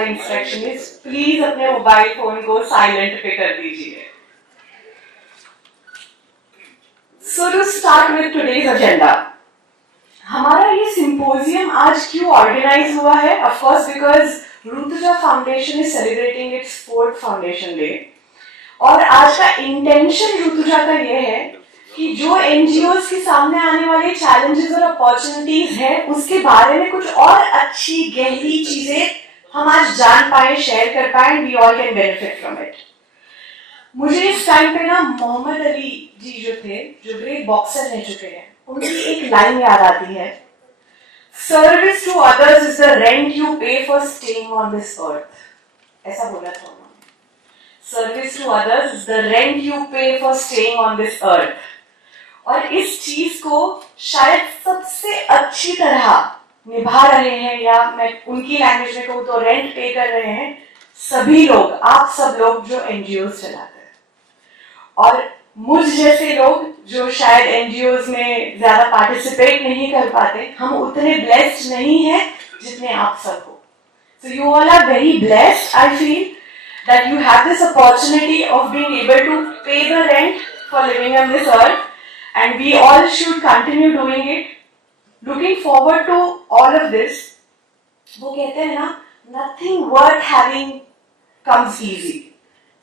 Instruction is please अपने mobile phone को silent पे कर दीजिए. So to start with today's agenda, हमारा ये सिंपोजियम आज क्यों ऑर्गेनाइज हुआ है? Of course because Rutuja foundation is celebrating it's 4th foundation day. और आज का इंटेंशन रुतुजा का ये है कि जो एनजीओज के सामने आने वाले चैलेंजेस और अपॉर्चुनिटीज हैं उसके बारे में कुछ और अच्छी गहरी चीजें हम आज जान पाए, शेयर कर पाए, we all can benefit from it. मुझे इस टाइम पे ना मोहम्मद अली जी जो थे, जो ग्रेट बॉक्सर रह चुके हैं, उनकी एक लाइन याद आती है, service to others is the rent you pay for staying on this earth. ऐसा बोला था उन्होंने. Service to others is the rent you pay for staying on this earth. और इस चीज को शायद सबसे अच्छी तरह निभा रहे हैं, या मैं उनकी लैंग्वेज में कहूं तो रेंट पे कर रहे हैं, सभी लोग, आप सब लोग जो एनजीओ चलाते हैं. और मुझ जैसे लोग जो शायद एनजीओ में ज्यादा पार्टिसिपेट नहीं कर पाते, हम उतने ब्लेस्ड नहीं हैं जितने आप सब हो. So you all are very blessed. I feel that you have this opportunity of being able to pay the rent for living on this earth. And we all should continue doing it. Looking forward to all of this. वो कहते हैं ना, nothing worth having comes easy.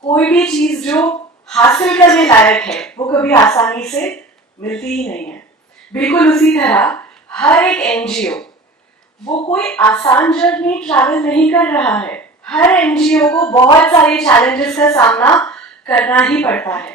कोई भी चीज जो हासिल करने लायक है वो कभी आसानी से मिलती ही नहीं है. बिल्कुल उसी तरह हर एक एनजीओ वो कोई आसान जर्नी ट्रैवल नहीं कर रहा है. हर एनजीओ को बहुत सारे चैलेंजेस का सामना करना ही पड़ता है.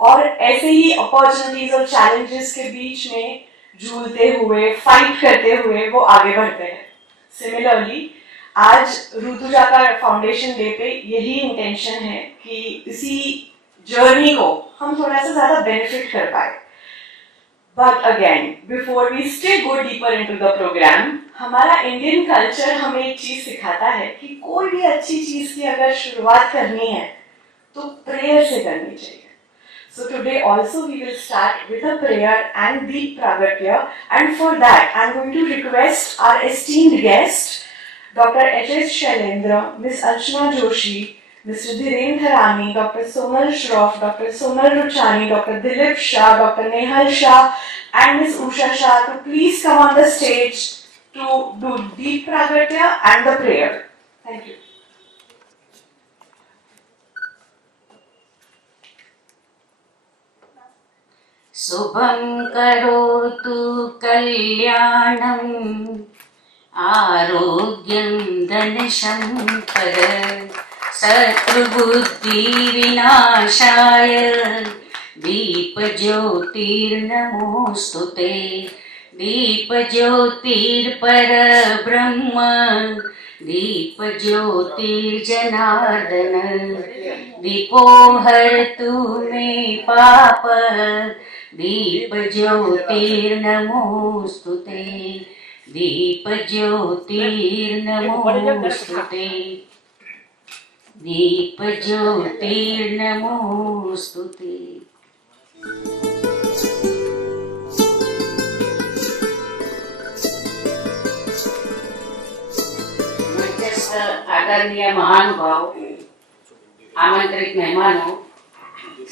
और ऐसे ही अपॉर्चुनिटीज और चैलेंजेस के बीच में झूलते हुए, फाइट करते हुए वो आगे बढ़ते हैं. सिमिलरली आज रुतुजा का फाउंडेशन डे पे यही इंटेंशन है कि इसी जर्नी को हम थोड़ा सा ज्यादा बेनिफिट कर पाए. But again before we stay go deeper into the programme, हमारा इंडियन कल्चर हमें एक चीज सिखाता है कि कोई भी अच्छी चीज की अगर शुरुआत करनी है तो प्रेयर से करनी चाहिए. So today also we will start with a prayer and deep pragatya, and for that I am going to request our esteemed guest Dr. H.S. Shailendra, Ms. Archana Joshi, Mr. Dhiren Tharani, Dr. Sonal Shroff, Dr. Sonal Ruchani, Dr. Dilip Shah, Dr. Nehal Shah and Ms. Usha Shah to please come on the stage to do deep pragatya and the prayer. Thank you. शुभं करोतु कल्याणं आरोग्यं धनसम्पद शत्रुबुद्धिविनाशाय दीपज्योतिर्नमोस्तुते. दीपज्योतिर्परब्रह्म दीपज्योतिर्जनार्दन. दीपो हरतु मे पाप दीपज्योतिर्नमोस्तुते. दीपज्योतिर्नमोस्तुते. दीपज्योतिर्नमोस्तुते. मंचस्थ आदरणीय महानुभाव, आमंत्रित मेहमानों,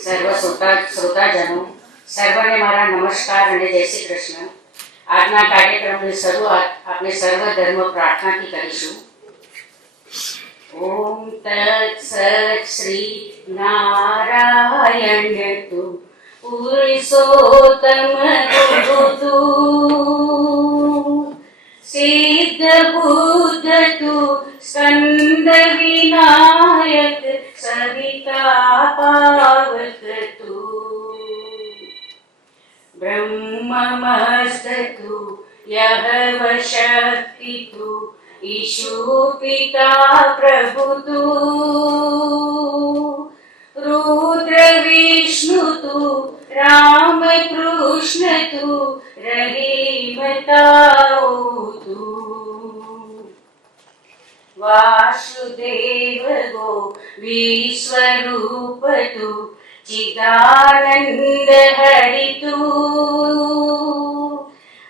सर्व श्रोताजनों, સર્વને મારા નમસ્કાર અને જય શ્રી કૃષ્ણ. આજના કાર્યક્રમની શરૂઆત આપણે સર્વ ધર્મ પ્રાર્થનાથી કરીશું. ઓમ તત્સત શ્રી નારાયણ તુ પુરુષોત્તમ બુદ્ધુ સિદ્ધ બુદ્ધ તુ સ્કંદ વિનાયક સવિતા પાવક તુ ब्रह्ममस्तु यः वशक्तितु ईशु पिता प्रभुतु रुद्र विष्णुतु रामकृष्णतु रहीमताओतु वासुदेव गो विश्वरूपतु चिदानंद हरितु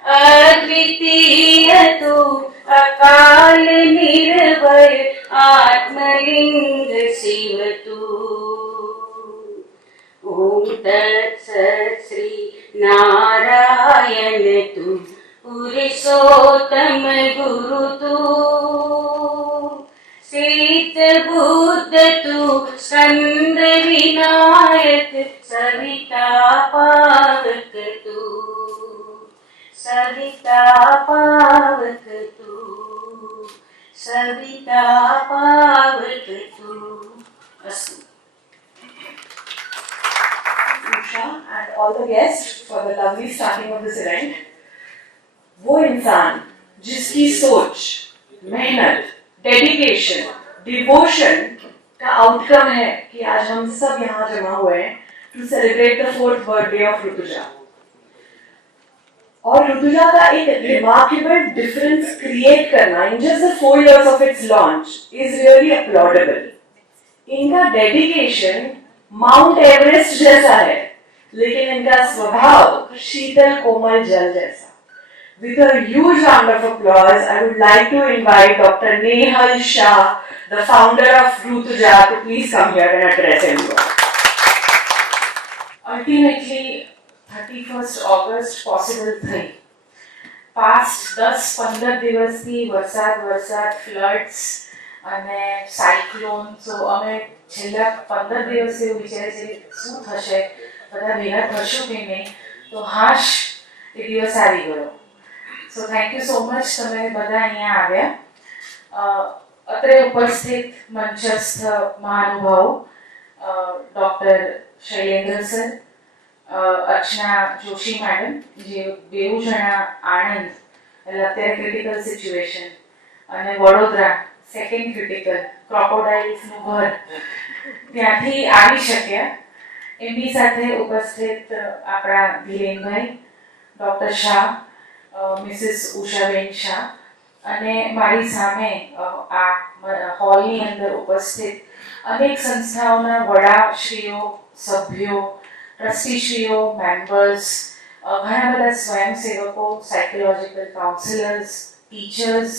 अद्वितीय तु અકાલ નિર્ભય આત્મલિંગ શિવ તું. ઓમ તત્સત શ્રી નારાયણ તું પુરુષોત્તમ ગુરુ તું. શ્રીત બુદ્ધ તું સ્કંદ વિનાયક સવિતા પાવક તું. સવિતા પાવક તું. સવિતા પાવક તું. અસ્તુ. Usha and all the guests for the lovely starting of this event. वो इंसान जिसकी सोच, मेहनत, डेडिकेशन, डिवोशन का आउटकम है कि आज हम सब यहाँ जमा हुए हैं to celebrate the 4th birthday of Rutuja. और ऋतुजा का एक रिमार्केबल डिफरेंस क्रिएट करना in just the 4 years of its launch is really applaudable. इनका डेडिकेशन माउंट एवरेस्ट जैसा है, लेकिन इनका स्वभाव शीतल कोमल जल जैसा. With a huge round of applause, I would like to invite Dr. Nehal Shah, the founder of Rutuja, to please come here and address everyone. Ultimately, 31st August possible થઈ. Past 10-15 દિવસથી વરસાદ, ફ્લડ્સ અને સાયક્લોન. સો અમે છેલ્લા 15 દિવસથી એવું વિચારે છે શું થશે, બધા ભેગા થશું કે નહીં. તો હાશ, એ દિવસ આવી ગયો. So thank you so much, તમે બધા અહીંયા આવ્યા. અત્રે ઉપસ્થિત મંચસ્થ મહાનુભાવો ડૉક્ટર શૈલેન્દ્ર સર, અર્ચના જોશી મેડમ, જે બેઉ જણા આણંદ, એટલે અત્યારે ક્રિટિકલ સિચ્યુએશન, અને વડોદરા સેકન્ડ ક્રિટિકલ ક્રોકોડાઇલ્સનું ઘર, ત્યાંથી આવી શક્યા. એમની સાથે ઉપસ્થિત આપણા ધીરેનભાઈ, ડૉક્ટર શાહ, મિસિસ ઉષાબેન શાહ, અને મારી સામે આ હોલની અંદર ઉપસ્થિત અનેક સંસ્થાઓના વડાશ્રીઓ, સભ્યો, ટ્રસ્ટીશ્રીઓ, મેમ્બર્સ, ઘણા બધા સ્વયંસેવકો, સાયકોલોજીકલ કાઉન્સિલર્સ, ટીચર્સ,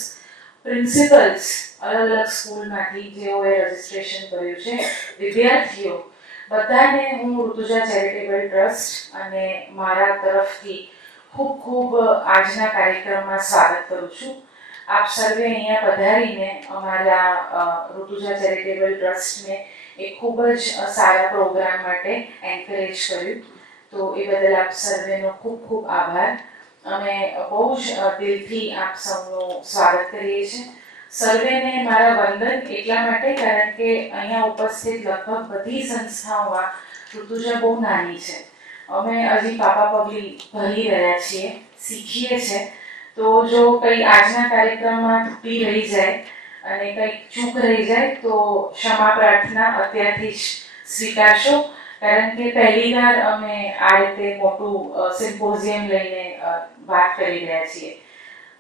પ્રિન્સિપલ્સ, અલગ અલગ સ્કૂલમાંથી જેઓએ રજિસ્ટ્રેશન કર્યું છે, વિદ્યાર્થીઓ, બધાને હું ઋતુજા ચેરિટેબલ ટ્રસ્ટ અને મારા તરફથી ખૂબ ખૂબ આજના કાર્યક્રમમાં સ્વાગત કરું છું. આપ સર્વે અહીંયા પધારીને અમારા ઋતુજા ચેરિટેબલ ટ્રસ્ટને એક ખૂબ જ સારા પ્રોગ્રામ માટે એન્કરેજ કર્યું. તો એ બદલ આપ સર્વેનો ખૂબ ખૂબ આભાર. અમે બહુ જ દિલથી આપ સૌનું સ્વાગત કરીએ છીએ. સર્વેને મારા વંદન એટલા માટે કારણ કે અહીંયા ઉપસ્થિત લગભગ બધી સંસ્થાઓમાં ઋતુજા બહુ નાની છે. અમે હજી પાપા પગલી ભરી રહ્યા છીએ, શીખીએ છીએ. તો જો કંઈ આજના કાર્યક્રમમાં તૂટી રહી જાય અને કંઈક ચૂક રહી જાય તો ક્ષમા પ્રાર્થના અત્યારથી જ સ્વીકારશો, કારણ કે પહેલીવાર અમે આ રીતે મોટું સિમ્પોઝિયમ લઈને વાત કરી રહ્યા છીએ.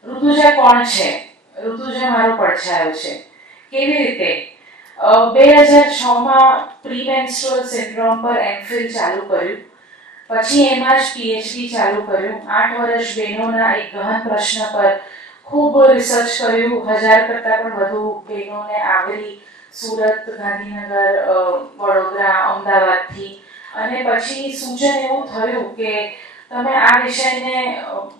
ઋતુજા કોણ છે? ઋતુજા મારો પડછાયો છે. કેવી રીતે? 2006માં પ્રીમેન્સ્ટ્રુઅલ સિન્ડ્રોમ પર એમફિલ ચાલુ કર્યું, પછી એમાં જ પીએચડી ચાલુ કર્યું. 8 વર્ષ બહેનોના એક ગહન પ્રશ્ન પર ખૂબ રિસર્ચ કર્યું. 1000 કરતાં પણ વધુ બહેનોને આવરી, સુરત, ગાંધીનગર, વડોદરા, અમદાવાદથી. અને પછી સૂચન એવું થયું કે તમે આ વિષયને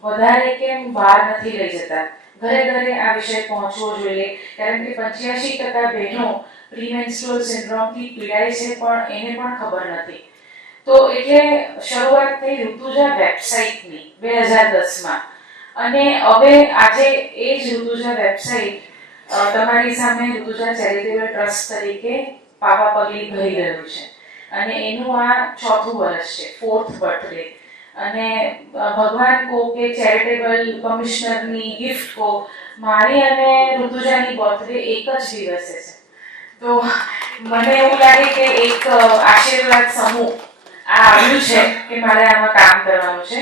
વધારે કેમ બહાર નથી લઈ જતા, ઘરે ઘરે આ વિષય પહોંચવો જોઈએ, કારણ કે 85% બહેનો પ્રીમેન્સ્ટ્રુઅલ સિન્ડ્રોમથી પીડાય છે પણ એને પણ ખબર નથી. તો એટલે શરૂઆત થઈ ઋતુજા વેબસાઇટની 2010માં. અને હવે આજે એ જ ઋતુજા વેબસાઇટ તમારી સામે ઋતુજા ચેરિટેબલ ટ્રસ્ટ તરીકે પાપા પગલી ભરી રહ્યું છે. અને એનું આ 4થું વર્ષ છે, 4th બર્થડે. અને ભગવાન કહો કે ચેરિટેબલ કમિશનરની ગિફ્ટ કહો, મારી અને ઋતુજાની બર્થડે એક જ દિવસે છે. તો મને એવું લાગે કે એક આશીર્વાદ સમૂહ આ આવ્યું છે કે મારે આમાં કામ કરવાનું છે.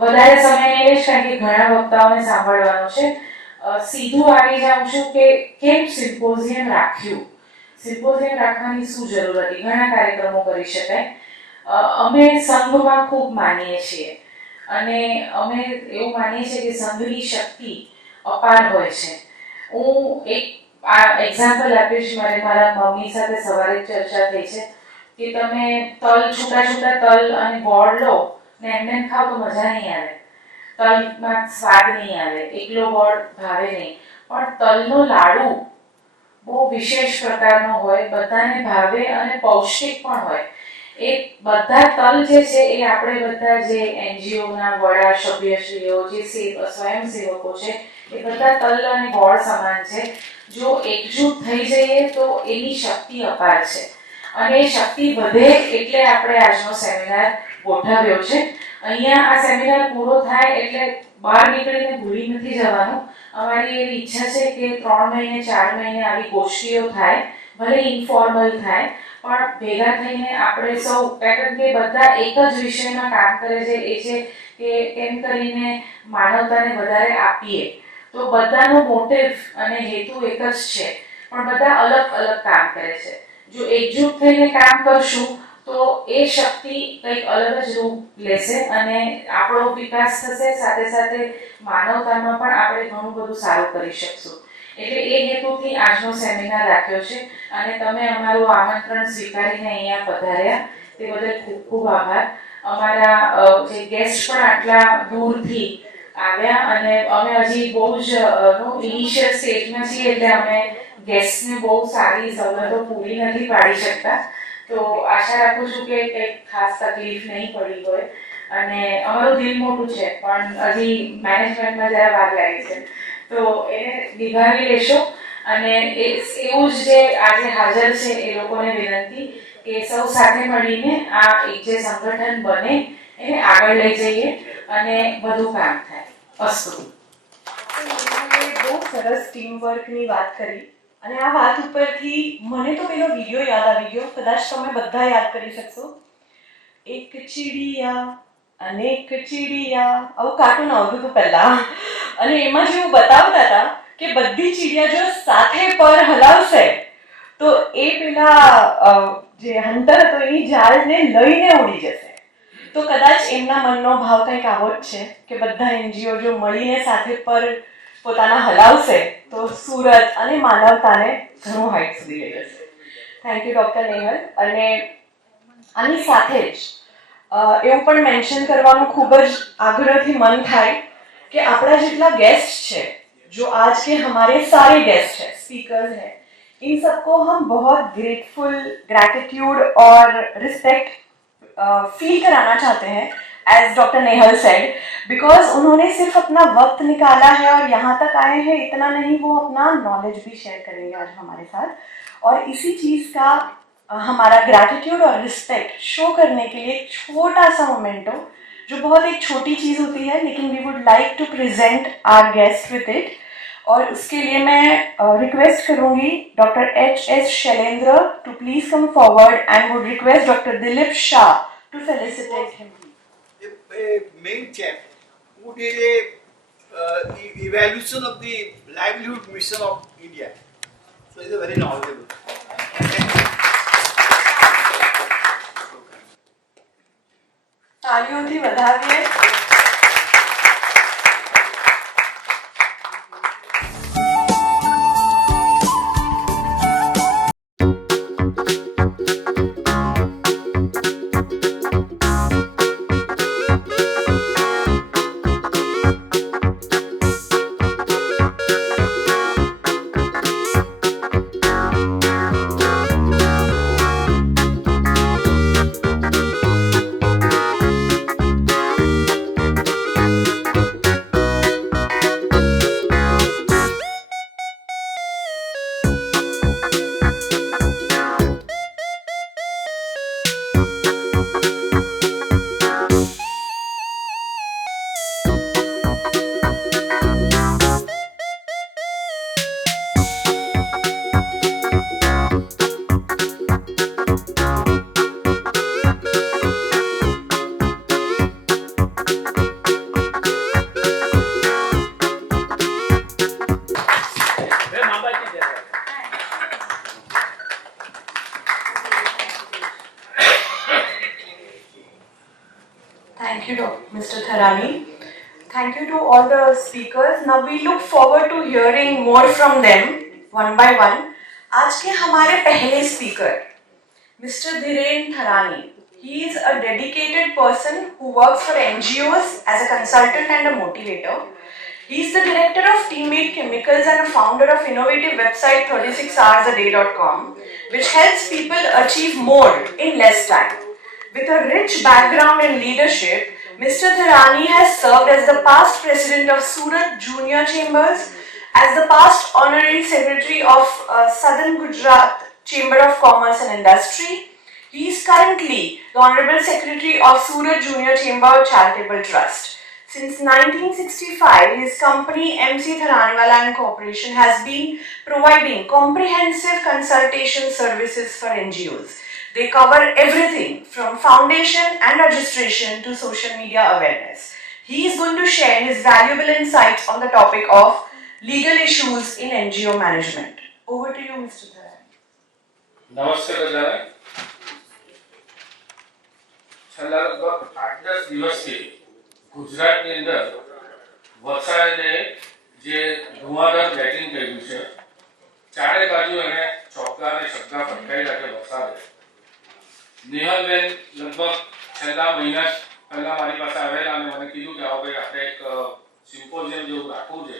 વધારે સમય નહીં લઈશ કારણ કે ઘણા વક્તાઓને સાંભળવાનું છે. સીધું આવી જાઉં છું કે કેમ સિમ્પોઝિયમ રાખ્યું, સિમ્પોઝિયમ રાખવાની શું જરૂર હતી? ઘણા કાર્યક્રમો કરી શકાય. અમે સંઘમાં ખૂબ માનીએ છીએ અને અમે એવું માનીએ છીએ કે સંઘની શક્તિ અપાર હોય છે. હું એક એક્ઝામ્પલ આપીશ. મારા મમ્મી સાથે સવારે ચર્ચા થઈ છે કે તમે છૂટા તલ અને ગોળ લો ને એમને ખાવ તો મજા નહીં આવે, તલમાં સ્વાદ નહીં આવે, એકલો ગોળ ભાવે નહીં. પણ તલનો લાડુ બહુ વિશેષ પ્રકારનો હોય, બધાને ભાવે અને પૌષ્ટિક પણ હોય. એ બધા તલ જે છે એ આપણે બધા જે NGOના વડા સભ્યશ્રીઓ, જે સ્વયંસેવકો છે, એ બધા તલ અને ગોળ સમાન છે. જો એકજૂટ થઈ જઈએ તો એની શક્તિ અપાર છે અને એ શક્તિ વધે એટલે આપણે આજનો સેમિનાર ગોઠવ્યો છે. અહીંયા આ સેમિનાર પૂરો થાય એટલે બહાર નીકળીને ભૂલી નથી જવાનું. અમારી એવી ઈચ્છા છે કે 3 મહિને 4 મહિને આવી ગોષ્ઠીઓ થાય, ભલે ઇન્ફોર્મલ થાય, પણ ભેગા થઈને આપણે સૌ, કારણ કે બધા એક જ વિષયમાં કામ કરે છે, એ છે કે કેમ કરીને માનવતાને વધારે આપીએ. તો બધાનો મોટિવ અને હેતુ એક જ છે, પણ બધા અલગ અલગ કામ કરે છે. જો એકજૂટ થઈને કામ કરશું તો એ શક્તિ કંઈક અલગ જ રૂપ લેશે અને આપણો વિકાસ થશે, સાથે સાથે માનવતામાં પણ આપણે ઘણું બધું સારું કરી શકશું. એટલે એ હેતુથી આજનો સેમિનાર રાખ્યો છે અને તમે અમારું આમંત્રણ સ્વીકારીને અહીંયા પધાર્યા તે બદલ ખૂબ ખૂબ આભાર. અમારા જે ગેસ્ટ પણ આટલા દૂરથી આવ્યા અને અમે હજી બહુ જ ઇનિશિયલ સ્ટેજમાં છીએ એટલે અમે ગેસ્ટને બહુ સારી સવલતો પૂરી નથી પાડી શકતા. તો આશા રાખું છું કે કંઈક ખાસ તકલીફ નહીં પડી હોય. અને અમારું દિલ મોટું છે પણ હજી મેનેજમેન્ટમાં જરા વાર લાગી છે, તો એને નિભાવી લેશો. અને એવું જ જે આજે હાજર છે એ લોકોને વિનંતી કે સૌ સાથે મળીને આ એક જે સંગઠન બને એને આગળ લઈ જઈએ અને બધું કામ થાય. અસ્તુ. બહુ સરસ ટીમ વર્કની વાત કરી અને આ વાત ઉપરથી મને તો પેલો વિડીયો યાદ આવી ગયો, કદાચ તમે બધા યાદ કરી શકશો. એક ચીડિયા અનેક ચીડિયા, આવું કાર્ટૂન આવતું હતું પહેલા, અને એમાં જેવું બતાવતા હતા કે બધી ચીડિયા જો સાથે પર હલાવશે તો એ પેલા જે હન્ટર હતો એની જાળને લઈને ઉડી જશે. તો કદાચ એમના મનનો ભાવ કંઈક આવો જ છે કે બધા NGO જો મળીને સાથે પર પોતાના હલાવશે તો સુરત અને માનવતાને ઘણું હાઈટ સુધી લઈ જશે. Thank you doctor Nehal. અને આની સાથે જ એવું પણ મેન્શન કરવાનું ખૂબ જ આગ્રહથી મન થાય कि अपना जितना गेस्ट है, जो आज के हमारे सारे गेस्ट हैं, स्पीकर्स हैं, इन सबको हम बहुत ग्रैटिट्यूड और रिस्पेक्ट फील कराना चाहते हैं, as doctor Nehal said, because उन्होंने सिर्फ अपना वक्त निकाला है और यहाँ तक आए हैं. इतना नहीं, वो अपना नॉलेज भी शेयर करेंगे आज हमारे साथ. और इसी चीज़ का हमारा ग्रैटिट्यूड और रिस्पेक्ट शो करने के लिए एक छोटा सा मोमेंटो, जो बहुत एक छोटी चीज़ होती है, लेकिन we would like to present our guest with it. और उसके लिए मैं रिक्वेस्ट करूंगी doctor H.S. Shailendra to please come forward and would request doctor Dilip Shah to felicitate him. A main chap who did a evaluation of the livelihood mission of India. So he's a very knowledgeable. તાળીઓથી વધાવીએ. Thank you, Mr. Tharani. Thank you to all the speakers. Now we look forward to hearing more from them one by one. आज के हमारे पहले speaker, Mr. Dhiren Tharani. He is a dedicated person who works for NGOs as a consultant and a motivator. He is the director of Teammate Chemicals and a founder of innovative website 36hoursaday.com, which helps people achieve more in less time. With a rich background in leadership, Mr. Tharani has served as the past president of Surat Junior Chambers, as the past honorary secretary of Southern Gujarat Chamber of Commerce and Industry. He is currently the honorable secretary of Surat Junior Chamber Charitable Trust. Since 1965, his company MC Tharaniwala and Corporation has been providing comprehensive consultation services for NGOs. They cover everything from foundation and registration to social media awareness. He is going to share his valuable insights on the topic of legal issues in NGO management. Over to you, Mr. Tharani. નમસ્તે બધાને. છેલ્લા લગભગ 8-10 દિવસથી ગુજરાતની અંદર વરસાદે જે ધુઆધાર batting કર્યું છે, ચારે બાજુ એને ચોક્કા અને છગ્ગા ફટકાઈ રાખે વરસાદે. નેહલબેન લગભગ છેલ્લા મહિના પહેલા મારી પાસે આવેલા અને મને કીધું કે આવો ભાઈ આપણે એક સિમ્પોઝિયમ જેવું રાખવું છે.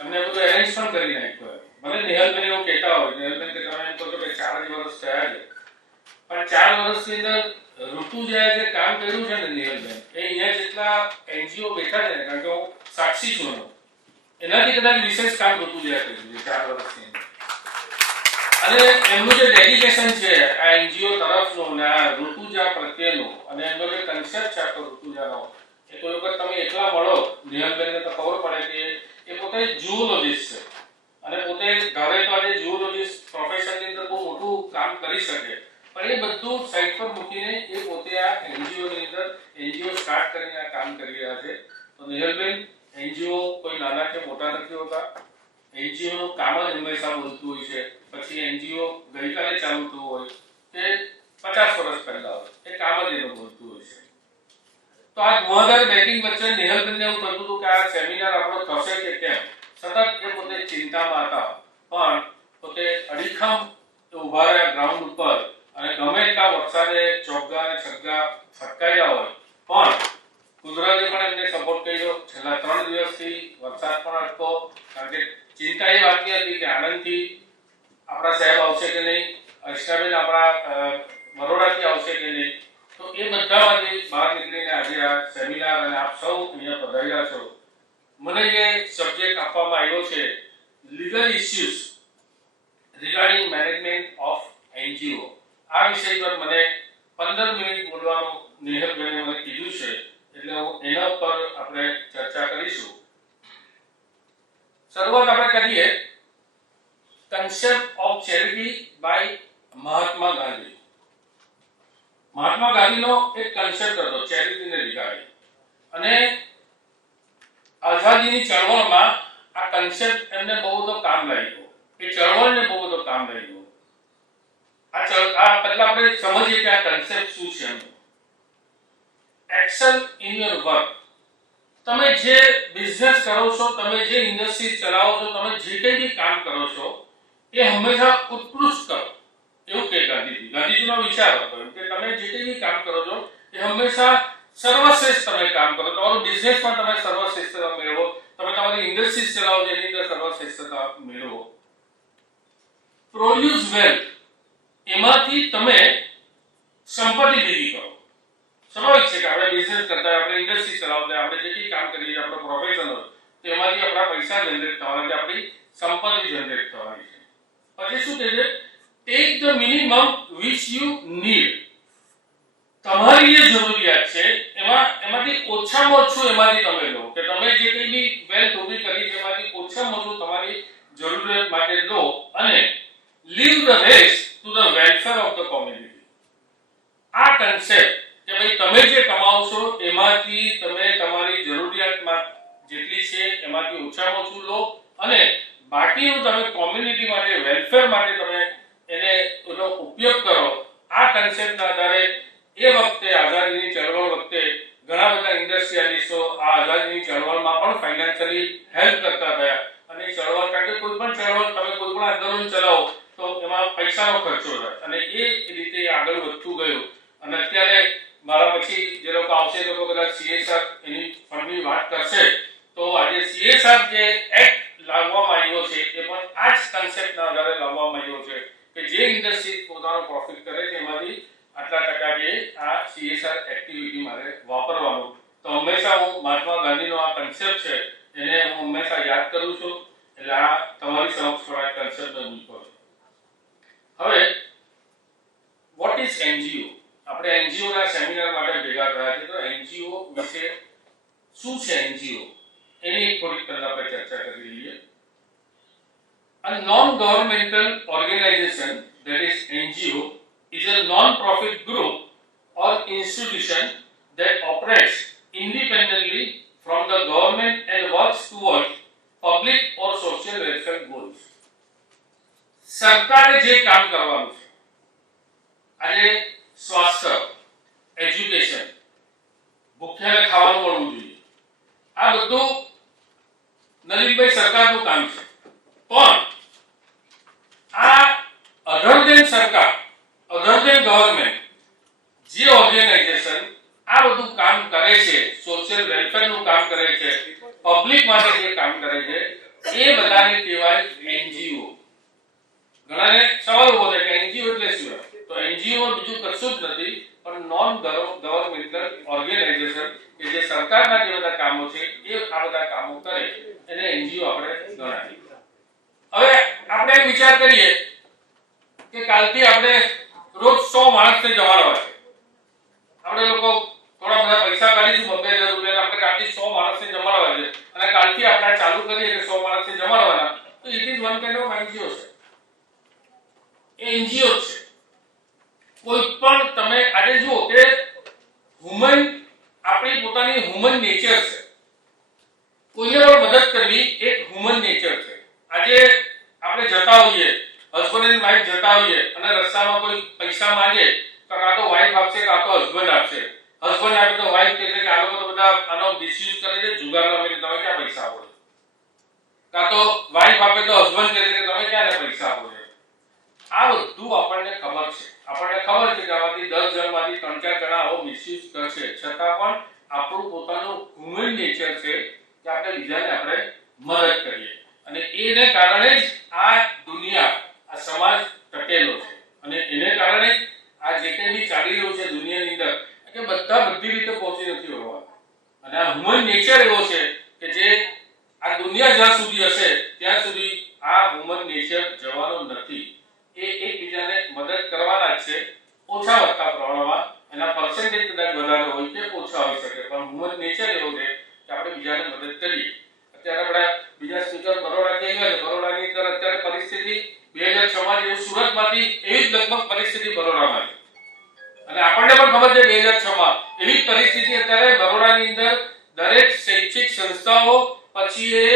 એમને બધું એરેન્જ પણ કરી નાખ્યું. મને નેહલબેન એવું કહેતા હોય, નેહલબેન કે તમે એમ કહો છો કે 4 જ વર્ષ થયા છે, પણ 4 વર્ષની અંદર ઋતુજાએ જે કામ કર્યું છે ને નેહલબેન, એ અહીંયા જેટલા એનજીઓ બેઠા છે ને, કારણ કે હું સાક્ષી છું, એનાથી કદાચ વિશેષ કામ ઋતુજાએ કર્યું છે 4 વર્ષની અંદર. અને એમનું જે ડેડિકેશન છે આ એનજીઓ તરફનું ને આ ઋતુજા પ્રત્યેનું, અને એમનો જે કન્સેપ્ટ છે આખો ઋતુજાનો, એ કોઈ વખત તમે એકલા મળો નેહલબેનને તો ખબર પડે કે એ પોતે ઝૂઓલોજીસ્ટ છે અને પોતે ધારે તો આજે ઝૂઓલોજીસ્ટ પ્રોફેશનની અંદર બહુ મોટું કામ કરી શકે, પણ એ બધું સાઈડ પર મૂકીને એ પોતે આ એનજીઓની અંદર એનજીઓ સ્ટાર્ટ કરીને આ કામ કરી રહ્યા છે. તો નેહલબેન, એનજીઓ કોઈ નાના કે મોટા નથી હોતા. એનજીઓ નું કામ જ હંમેશા બોલતું હોય છે. પછી એનજીઓ ગઈકાલે ચાલુ થયું હોય કે 50 વર્ષ પહેલા હોય, એ કામ જ એનું બોલતું હોય છે. તો આ ધુઆધાર બેટિંગ વચ્ચે નેહલબેનને એવું થતું હતું કે આ સેમિનાર આપણો થશે કે કેમ. સતત એ પોતે ચિંતામાં હતા, પણ પોતે અડીખમ ઉભા રહ્યા ગ્રાઉન્ડ ઉપર, અને ગમે એટલા વરસાદે ચોગ્ગા અને છગ્ગા ફટકાયા હોય પણ કુદરતે પણ એમને સપોર્ટ કર્યો. છેલ્લા 3 દિવસથી વરસાદ પણ અટકો, કારણ કે ચિંતા એ વાતની હતી કે આણંદથી આપણા સાહેબ આવશે કે નહીં, અર્ચનાબેન આપણા બરોડાથી આવશે કે નહીં. તો એ બધામાંથી બહાર નીકળીને આજે આ સેમિનાર અને આપ સૌ અહીંયા પધાર્યા છો. મને જે સબ્જેક્ટ આપવામાં આવ્યો છે legal issues regarding management of NGO, આ વિષય પર મને 15 મિનિટ બોલવાનું નેહલબેને મને કીધું છે, એટલે હું એના પર આપણે ચર્ચા કરીશું. શરૂઆત આપણે કરીએ concept of charity by Mahatma Gandhi. મહાત્મા ગાંધીનો એક કન્સેપ્ટ હતો ચેરિટીને રિગાર્ડિંગ, અને આઝાદીની ચળવળમાં આ કન્સેપ્ટ એમને બહુ બધો કામ લાગ્યો. એ ચળવળને બહુ બધો કામ લાગ્યો. આ પહેલા આપણે સમજીએ કે આ કન્સેપ્ટ શું છે. Action in your work. તમે જે બિઝનેસ કરો છો, તમે જે ઇન્ડસ્ટ્રી ચલાવો છો, તમે જે કંઈ બી કામ કરો છો, એ હંમેશા ઉત્કૃષ્ટ કરો, એવું કે ગાંધીજી. ગાંધીજીનો વિચાર હતો કે તમે જે કંઈ બી કામ કરો છો એ હંમેશા સર્વશ્રેષ્ઠ તમે કામ કરો. તમારું બિઝનેસમાં તમે સર્વશ્રેષ્ઠતા મેળવો, તમે તમારી ઇન્ડસ્ટ્રી ચલાવો એની અંદર સર્વશ્રેષ્ઠતા મેળવો. પ્રોડ્યુસ વેલ્થ, એમાંથી તમે સંપત્તિ ભેગી કરો. સ્વાભાવિક છે કે આપણે બિઝનેસ કરતા હોય, આપણે ઇન્ડસ્ટ્રી ચલાવતા હોય, આપણે જે કંઈ કામ કરીએ, આપણો પ્રોફેશન હોય, તેમાંથી આપણા પૈસા જનરેટ થવાના છે, આપણી સંપત્તિ જનરેટ થવાની છે. પછી શું કહે છે? Take the minimum which you need. તમારી જે જરૂરિયાત છે એમાંથી ઓછામાં ઓછું એમાંથી તમે લો, કે તમે જે કંઈ બી વેલ્થ ઊભી કરી છે એમાંથી ઓછામાં ઓછું તમારી જરૂરિયાત માટે લો, અને leave the rest to the welfare of the community. આ કન્સેપ્ટ કે ભાઈ તમે જે કમાવો છો એમાંથી તમે તમારી જરૂરિયાતમાં જેટલી છે એમાંથી ઓછામાં ઓછું લો, અને બાકીનું તમે કોમ્યુનિટી માટે, વેલફેર માટે તમે એનો ઉપયોગ કરો. આ કન્સેપ્ટના આધારે એ વખતે આઝાદીની ચળવળ વખતે ઘણા બધા ઇન્ડસ્ટ્રીયાલિસ્ટો આ આઝાદીની ચળવળમાં પણ ફાઇનાન્શિયલી હેલ્પ કરતા થયા અને ચળવળ કારણ કે કોઈ પણ ચળવળ તમે કોઈ પણ આંદોલન ચલાવો તો એમાં પૈસાનો ખર્ચો થાય અને એ રીતે આગળ વધતું ગયું અને અત્યારે મારા પછી જે લોકો આવશે એ લોકો કદાચ CSR એની ફંડની વાત કરશે તો આજે CSR જે એક્ટ લાવવામાં આવ્યો છે એ પણ આ જ કન્સેપ્ટના આધારે લાવવામાં આવ્યો છે કે જે ઇન્ડસ્ટ્રી પોતાનો પ્રોફિટ કરે છે એમાંથી આટલા ટકા જે આ CSR એક્ટિવિટી માટે વાપરવાનું તો હંમેશા હું મહાત્મા ગાંધીનો આ કન્સેપ્ટ છે એને હું હંમેશા યાદ કરું છું એટલે આ તમારી સમક્ષ પણ આ કન્સેપ્ટ મૂક્યો છે. હવે વોટ ઇઝ NGO? આપણે NGO ના સેમિનાર માટે ભેગા થયા છે તો NGO વિશે શું છે NGO એની થોડીક પહેલા આપણે ચર્ચા કરી લઈએ. A non-governmental organization, that is NGO, is a non-profit group or institution that operates independently from the government and works towards public or social welfare goals. સરકારે જે કામ કરવાનું છે આજે સ્વાસ્થ્ય, એજ્યુકેશન, ભૂખ્યાને ખાવાનું મળવું જોઈએ આ બધું નલિનભાઈ સરકારનું કામ છે પણ આ અધર દેન સરકાર અધર દેન ગવર્નમેન્ટ જે ઓર્ગેનાઇઝેશન આ બધું કામ કરે છે સોશિયલ વેલફેરનું કામ કરે છે પબ્લિક માટે જે કામ કરે છે એ બધાને કહેવાય NGO. ઘણાને સવાલ ઉભો થાય કે NGO એટલે શું? તો NGO બીજું કશું જ નથી પણ નોન ગવર્નમેન્ટલ ઓર્ગેનાઇઝેશન કે જે સરકારના જે બધા કામો છે એ આ બધા કામો કરે એને NGO આપણે ગણાવીએ. હવે આપણે એમ વિચાર કરીએ કે કાલથી આપણે રોજ 100 માણસને જમાડવા છે આપણે લોકો થોડા બધા પૈસા કાઢીશું 2000 રૂપિયા આપણે કાલથી 100 માણસને જમાડવા છે અને કાલથી આપણે ચાલુ કરીએ કે 100 માણસને જમાડવાના તો it is one kind of NGO છે એ NGO છે. કોઈ પણ તમે આજે જુઓ કે હ્યુમન આપણી પોતાની હ્યુમન નેચર છે કોઈને પણ મદદ કરવી એક હ્યુમન નેચર છે. આજે આપણે જતા હોઈએ હસબન્ડ એન્ડ વાઈફ જતા હોઈએ અને રસ્તામાં કોઈ પૈસા માંગે તો કાં તો વાઈફ આપશે કાં તો હસબન્ડ આપશે. હસબન્ડ આપે તો વાઈફ કહે છે કે આ લોકો તો બધા આનો મિસયુઝ કરે છે જુગાર રમે છે તમે ક્યાં પૈસા આપો છો કાં તો વાઈફ આપે તો હસબન્ડ કહે છે કે તમે ક્યાં પૈસા આપો છો. આ બધું આપણને ખબર છે કે આમાંથી 10 જણમાંથી 3-4 જણા આવો મિસયુઝ કરશે છતાં પણ આપણું પોતાનું હ્યુમન નેચર છે કે આપણે બીજાને આપણે મદદ કરીએ અને એને કારણે જ આ દુનિયા આ સમાજ ટકેલો છે અને એને કારણે આ જે કંઈ બી ચાલી રહ્યું છે દુનિયાની અંદર કે બધા બધી રીતે પહોંચી નથી હોવા અને આ હ્યુમન નેચર એવો છે કે જે આ દુનિયા જ્યાં સુધી હશે ત્યાં સુધી આ હ્યુમન નેચર જવાનો નથી. એ એકબીજાને મદદ કરવાના જ છે ઓછા વધતા પ્રમાણમાં એના પર્સન્ટેજ કદાચ વધારે હોય કે ઓછા હોઈ શકે પણ હ્યુમન નેચર એવો છે કે આપણે બીજાને મદદ કરીએ. અત્યારે આપણે બીજા સ્પીકર બરોડા થઈ ગયા છે બરોડાની અંદર અત્યારે પરિસ્થિતિ 2006 માં જેવું સુરતમાંથી એવી જ લગભગ પરિસ્થિતિ બરોડામાં છે અને આપણને પણ ખબર છે 2006 માં એવી જ પરિસ્થિતિ અત્યારે બરોડાની અંદર દરેક શૈક્ષિક સંસ્થાઓ પછી એ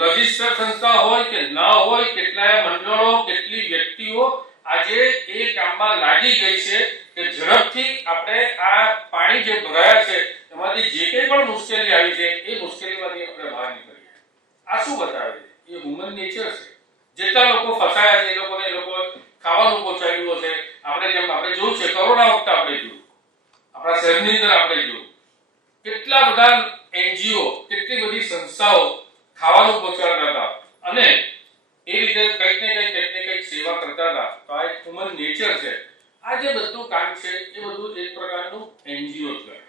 રજિસ્ટર સંસ્થા હોય કે ના હોય કેટલાય મંડળો કેટલી વ્યક્તિઓ આજે એ કામમાં લાગી ગઈ છે કે ઝડપથી આપણે આ પાણી જે ભરાયા છે એમાંથી જે કંઈ પણ મુશ્કેલી આવી છે એ મુશ્કેલીમાંથી આપણે બહાર નીકળીએ. આ શું બતાવે છે? એ હ્યુમન નેચર છે. જેટલા લોકો ફસાયા છે એ લોકોને ખાવાનું પહોંચાડ્યું હશે આપણે જેમ આપણે જોયું છે કોરોના વખતે આપણે જોયું આપણા શહેરની અંદર આપણે જોયું કેટલા બધા NGO કેટલી બધી સંસ્થાઓ ખાવાનું પહોંચાડતા હતા અને એ રીતે કંઈક ને કંઈક સેવા કરતા હતા. તો આ એક હ્યુમન નેચર છે. આ જે બધું કામ છે એ બધું એક પ્રકારનું NGO છે.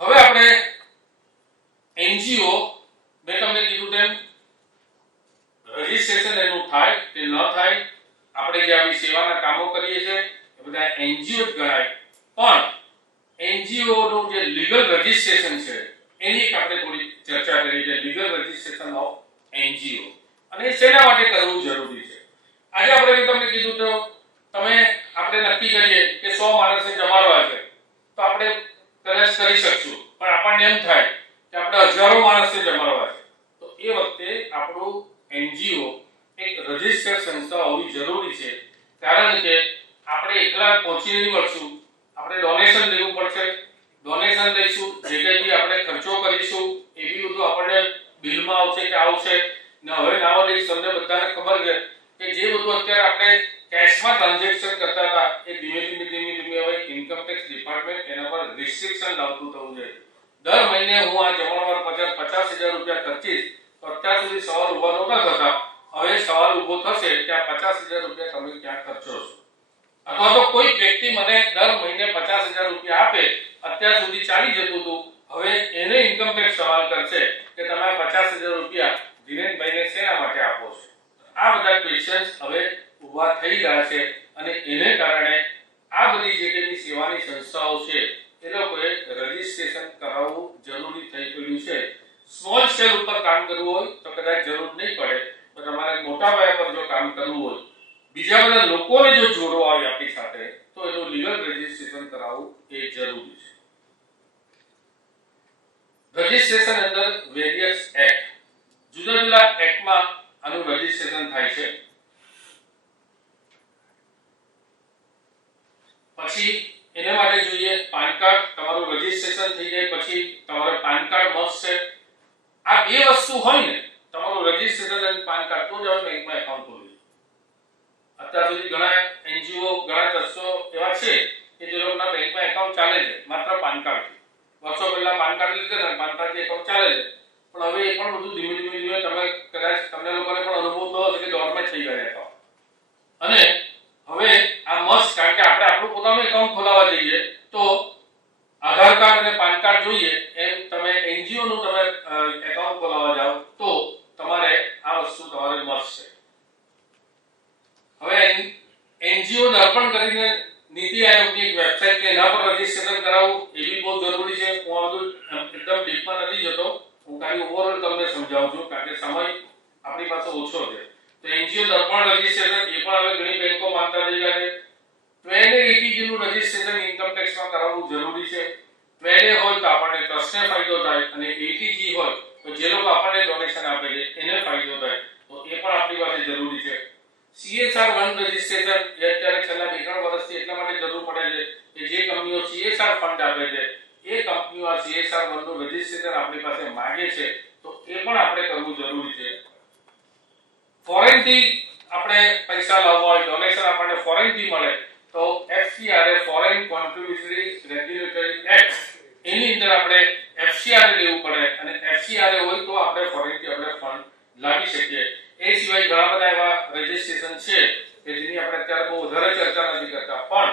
હવે આપણે NGO મેં તમને કીધું તેમ રજીસ્ટ્રેશન એનું થાય કે ન થાય આપણે જે આવી સેવાના કામો કરીએ છીએ એ બધા NGO જ ગણાય પણ NGO નું જે લીગલ રજીસ્ટ્રેશન છે એની આપણે થોડી ચર્ચા કરી છે. લીગલ રજીસ્ટ્રેશન ઓફ NGO અને શેના માટે કરવું જરૂરી છે. આજે આપણે તમને કીધું તો આપણે નક્કી કરીએ કે 100 માણસને જમાડવા છે તો આપણે કદાચ કરી શકશું પણ આપણને એમ થાય કે આપણે હજારો માણસને જમાડવા છે તો એ વખતે આપણું NGO એક રજિસ્ટર્ડ સંસ્થા હોવી જરૂરી છે કારણ કે આપણે એકલા પહોંચી નહીં વળશું આપણે આપણે ડોનેશન લેવું પડશે. ડોનેશન લઈશું, જે કંઈ બી આપણે ખર્ચો કરીશું એ બી બધું આપણને બિલમાં આવશે કે આવશે. ને હવે નાવડેઝ તમને બધાને ખબર છે કે જે બધું અત્યારે આપણે કેશમાં ટ્રાન્ઝેક્શન કરતા હતા એ ધીમે ધીમે હવે ઇન્કમ ટેક્સ ડિપાર્ટમેન્ટ એના પર રિસ્ટ્રિક્શન લાવતું થવું જોઈએ. દર મહિને હું આ જમણવાર 50,000 રૂપિયા ખર્ચીશ તો અત્યાર સુધી સવાલ ઉભા નહોતા થતા. હવે સવાલ ઉભો થશે કે આ 50,000 રૂપિયા તમે ક્યાં ખર્ચો છો, અથવા તો કોઈ વ્યક્તિ મને દર મહિને 50,000 રૂપિયા આપે, અત્યાર સુધી ચાલી જતું હતું, હવે એને ઇન્કમ ટેક્સ સવાલ કરશે કે તમે આ 50,000 રૂપિયા દિનેશભાઈને શેના માટે આપો છો. આ બધા ક્વેશ્ચન્સ હવે ઊભા થઈ રહ્યા છે અને એને કારણે આ બધી જે કંઈ સેવાની સંસ્થાઓ છે એ લોકોએ રજીસ્ટ્રેશન કરાવવું જરૂરી થઈ પડ્યું છે. સ્મોલ સ્કેલ ઉપર કામ કરવું હોય તો કદાચ જરૂર નહીં પડે, તો તમારે મોટા પાયા પર જો કામ કરવું હોય, બીજા બધા લોકોને જો જોડવા હોય આપણી સાથે, તો એનું લીગલ રજીસ્ટ્રેશન કરાવવું એ જરૂરી છે. રજીસ્ટ્રેશન અંદર વેરિયસ એક્ટ, જુદા જુદા એક્ટમાં આનું રજીસ્ટ્રેશન થાય છે. પછી એના માટે જોઈએ પાન કાર્ડ. તમારું રજીસ્ટ્રેશન થઈ જાય પછી તમારે પાન કાર્ડ મસ્ટ છે. આ બે વસ્તુ હોય ને, તમારું રજીસ્ટ્રેશન અને પાન કાર્ડ, તો જ હવે બેંકમાં એકાઉન્ટ ખોલી. અત્યાર સુધી ઘણા એનજીઓ, ઘણા ટ્રસ્ટો એવા છે કે જે લોકોના બેંકમાં એકાઉન્ટ ચાલે છે માત્ર પાન કાર્ડથી. વર્ષો પહેલા પાન કાર્ડ લીધે ને પાન કાર્ડથી એકાઉન્ટ ચાલે છે, પણ હવે એ પણ બધું ધીમે ધીમે તમે કદાચ તમને લોકોને પણ અનુભવ થયો હશે કે ડોરમેન્ટ થઈ ગયા એકાઉન્ટ. અને હવે આ મસ્ત, કારણ કે આપણે આપણું પોતાનું એકાઉન્ટ ખોલાવવા જઈએ તો આધાર કાર્ડ અને પાન કાર્ડ જોઈએ, એમ તમે એનજીઓ નું તમે એકાઉન્ટ ખોલાવવા જાવ તો તમારે આ વસ્તુ તમારે મસ્ત છે. હવે એનજીઓ દર્પણ કરીને નીતિ આયોગની એક વેબસાઇટ કે એના પર રજીસ્ટ્રેશન કરાવવું એ બી બહુ જરૂરી છે. હું આ બધું એકદમ ડીપમાં નથી જતો, હું ખાલી ઓવરઓલ તમને સમજાવું છું કારણ કે સમય આપણી પાસે ઓછો છે. તો એનજીઓ દર્પણ રજીસ્ટ્રેશન એ પણ હવે ઘણી બેંકો માનતા થઈ ગયા છે. 1280 નું રજીસ્ટ્રેશન ઇન્કમ ટેક્સમાં કરાવવું જરૂરી છે. 12A હોય તો આપણને ટ્રસ્ટને ફાયદો થાય અને 80G હોય તો જે લોકો આપણને ડોનેશન આપે છે એને ફાયદો થાય, તો એ પણ આપણી પાસે જરૂરી છે. CSR 1 રજીસ્ટ્રેશન એ અત્યારે છેલ્લા 2-3 વર્ષથી એટલા માટે જરૂર પડે છે કે જે કંપનીઓ CSR ફંડ આપે છે એ કંપનીઓ આ CSR 1 નું રજીસ્ટ્રેશન આપણી પાસે માંગે છે, તો એ પણ આપણે કરવું જરૂરી છે. ફોરેન થી આપણે પૈસા લાવવા હોય, ડોનેશન આપણને ફોરેન થી મળે તો FCRA foreign contributory regulatory act એની અંદર આપણે FCRA લેવું પડે અને FCRA હોય તો આપણે ફોરેન થી આપણે ફંડ લાવી શકીએ. એ સિવાય ઘણા બધા એવા રજીસ્ટ્રેશન છે કે જેની આપણે અત્યારે બહુ વધારે ચર્ચા નથી કરતા, પણ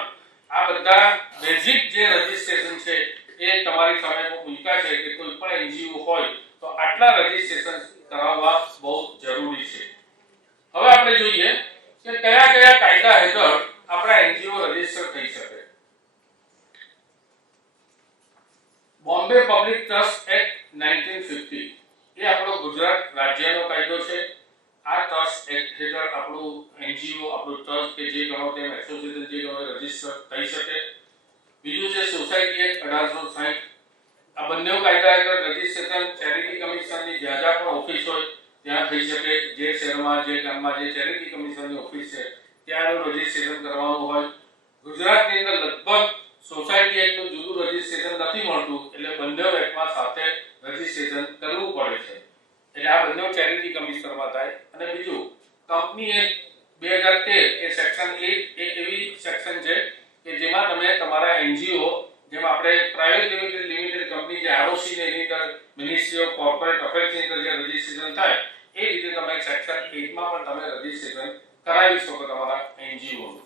આ બધા બેઝિક જે રજીસ્ટ્રેશન છે એ તમારી સામે મૂક્યા છે કે કોઈ પણ એનજીઓ હોય તો આટલા રજીસ્ટ્રેશન કરાવવા બહુ જરૂરી છે. હવે આપણે જોઈએ કે કયા કયા કાયદા હેઠળ આપણા એનજીઓ રજીસ્ટર થઈ શકે. બોમ્બે પબ્લિક ટ્રસ્ટ એક્ટ 1950 એ આપણો ગુજરાત રાજ્યનો કાયદો છે. આ ટ્રસ્ટ એક્ટ હેઠળ આપણું એનજીઓ, આપણું ટ્રસ્ટ કે જે ગણો તેમ એસોસિએશન જે ગણો રજીસ્ટર થઈ શકે. બીજું છે સોસાયટી એક્ટ 1860. આ બંને કાયદા હેઠળ રજીસ્ટ્રેશન ચેરિટી કમિશનની જ્યાં જ્યાં પણ ઓફિસ હોય ત્યાં થઈ શકે. જે શહેરમાં, જે ગામમાં જે ચેરિટી કમિશનની ઓફિસ છે ત્યાંનું રજીસ્ટ્રેશન કરવાનું હોય. ગુજરાતની અંદર લગભગ સોસાયટી એક્ટનું જુદું રજીસ્ટ્રેશન નથી મળતું, એટલે બંને એક્ટમાં સાથે રજીસ્ટ્રેશન કરવું પડે છે. એટલે આ બંને ચેરિટી કમિશનરમાં થાય. અને બીજું કંપની એક્ટ 2013 એ સેક્શન 8 એક એવી સેક્શન છે કે જેમાં તમે તમારા એનજીઓ, જેમ આપણે પ્રાઇવેટ લિમિટેડ કંપની જે ROC ને એની અંદર મિનિસ્ટ્રી ઓફ કોર્પોરેટ અફેર્સ ની અંદર જે રજીસ્ટ્રેશન થાય એ રીતે તમે સેક્શન 8 માં પણ તમે રજીસ્ટ્રેશન કરાવી શકો તમારા એનજીઓ નું.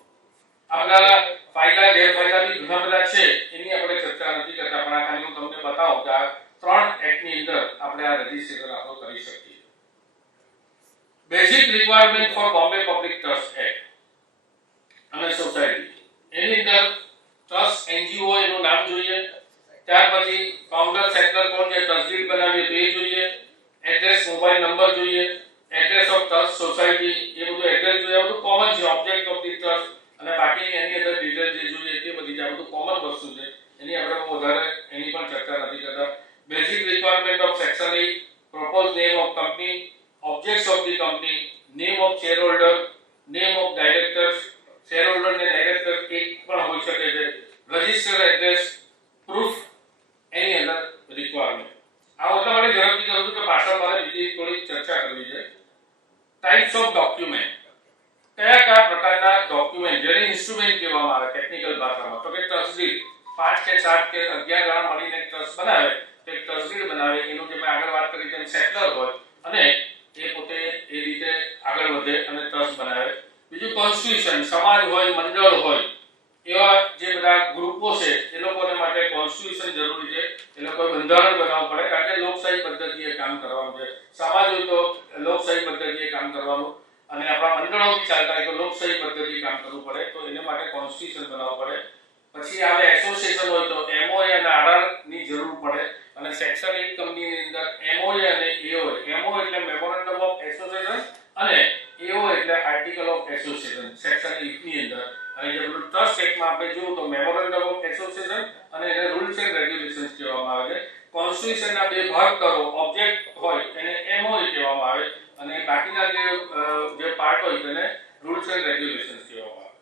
આ બધા ફાયદા ગેરફાયદા બી ઘણા બધા છે, એની આપણે ચર્ચા નથી કરતા, પણ આ ખાલી હું તમને બતાવું કે આ 3 એક્ટ ની અંદર આપણે આ રજીસ્ટ્રેશન આપણું કરી શકીએ. Basic requirement for Bombay public trust act અને સોસાયટી, એની અંદર ટ્રસ્ટ એનજીઓ એનું નામ જોઈએ, ત્યાર પછી ફાઉન્ડર સેક્ટર કોણ છે, ટ્રસ્ટી બનાવીએ તો એ જોઈએ, એડ્રેસ, મોબાઈલ નંબર જોઈએ, એડ્રેસ ઓફ ટ્રસ્ટ સોસાયટી એ બધું એડ્રેસ જોઈએ. બધું કોમન છે. ઓબ્જેક્ટ ઓફ ધી ટ્રસ્ટ અને બાકી એની અંદર ડિટેલ જે જોઈએ તે બધી આ બધું કોમન વસ્તુ છે, એની આપણે બહુ વધારે એની પણ ચર્ચા નથી કરતા. Basic requirement of section 8, proposed name of company, objects of the company, name of shareholder, name of directors, shareholder ને director એક પણ હોઈ શકે છે, register ટાઈપ્સ ઓફ ડોક્યુમેન્ટ, કયા પ્રકારના ડોક્યુમેન્ટ જેને ઇન્સ્ટ્રુમેન્ટ કહેવામાં આવે ટેકનિકલ ભાષામાં, તો કે ટ્રસ્ટડીડ 5 કે 7 કે 11 જણા મળીને ટ્રસ્ટ બનાવે તો એક ટ્રસ્ટડીડ બનાવે, એનું જે મેં આગળ વાત કરી તેમ સેટલર હોય અને એ પોતે એ રીતે આગળ વધે અને ટ્રસ્ટ બનાવે. બીજું કોન્સ્ટિટ્યુશન, સમાજ હોય, મંડળ હોય, એવા જે બધા ગ્રુપો છે એ લોકોને માટે કોન્સ્ટિટ્યુશન જરૂરી છે. એ લોકોએ બંધારણ બનાવવું પડે કારણ કે લોકશાહી પદ્ધતિએ કામ કરવાનું છે. સમાજ હોય તો લોકશાહી પદ્ધતિએ કામ કરવાનું અને આપણા મંડળો બી ચાલતા હોય તો લોકશાહી પદ્ધતિએ કામ કરવું પડે, તો એને માટે કોન્સ્ટિટ્યુશન બનાવવું પડે. પછી આવે એસોસિએશન હોય તો એમઓએ અને આરઆર ની જરૂર પડે અને સેક્શન 8 કંપનીની અંદર એમઓએ અને એઓએ, એમઓ એટલે મેમોરેન્ડમ ઓફ એસોસિએશન અને એઓ એટલે આર્ટિકલ ઓફ એસોસિએશન સેક્શન 8 ની અંદર. અને જે બધું ટ્રસ્ટ એક્ટમાં આપણે જોયું તો મેમોરેન્ડમ ઓફ એસોસિએશન અને એને રૂલ્સ એન્ડ રેગ્યુલેશન્સ કહેવામાં આવે છે. કોન્સ્ટિટ્યુશનના બે ભાગ કરો, ઓબ્જેક્ટ હોય એને એમઓએ કહેવામાં આવે અને બાકીના જે પાર્ટ હોય તેને રૂલ્સ એન્ડ રેગ્યુલેશન્સ કહેવામાં આવે.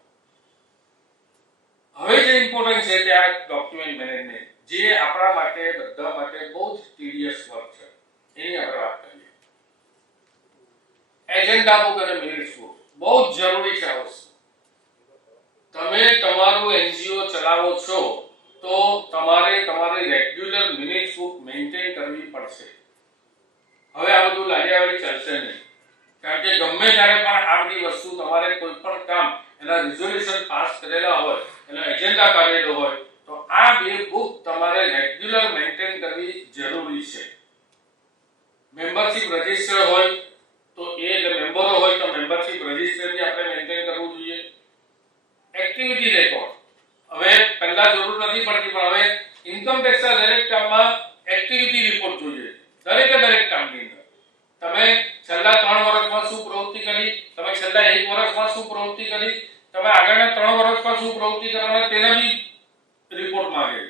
હવે જે ઇમ્પોર્ટન્ટ છે તે આ ડોક્યુમેન્ટ મેનેજમેન્ટ, જે આપણા માટે બધા માટે બહુ જ ટીડીયસ વર્ક છે, એની આપણે વાત કરીએ. એજન્ડા બુક અને મિનિટ્સ બુક બહુ જ જરૂરી છે. આ વસ્તુ તમે તમારું એનજીઓ ચલાવો છો તો તમારે તમારી રેગ્યુલર મિનિટ્સ બુક મેન્ટેન કરવી પડશે. હવે આ બધું લાગ્યાવાળી ચાલશે નહીં, કારણ કે ગમે ત્યારે પણ આ બધી વસ્તુ તમારે કોઈ પણ કામ એના રિઝોલ્યુશન પાસ કરેલા હોય, એનો એજન્ડા કાઢેલો હોય તો આ બે બુક તમારે રેગ્યુલર મેન્ટેન કરવી જરૂરી છે. મેમ્બરશિપ રજિસ્ટર હોય તો એ મેમ્બરો હોય તો મેમ્બરશિપ રજિસ્ટર બી આપણે મેન્ટેન કરવું જોઈએ. એક્ટિવિટી રેકોર્ડ, હવે પહેલા જરૂર નથી પડતી પણ હવે ઇન્કમ ટેક્સના દરેક કામમાં એક્ટિવિટી રિપોર્ટ જોઈએ. દરેક કામની અંદર તમે છેલ્લા 3 વર્ષમાં શું પ્રવૃત્તિ કરી, તમે છેલ્લા 1 વર્ષમાં શું પ્રવૃત્તિ કરી, તમે આગળના 3 વર્ષમાં શું પ્રવૃત્તિ કરવાના તેના બી રિપોર્ટ માંગે.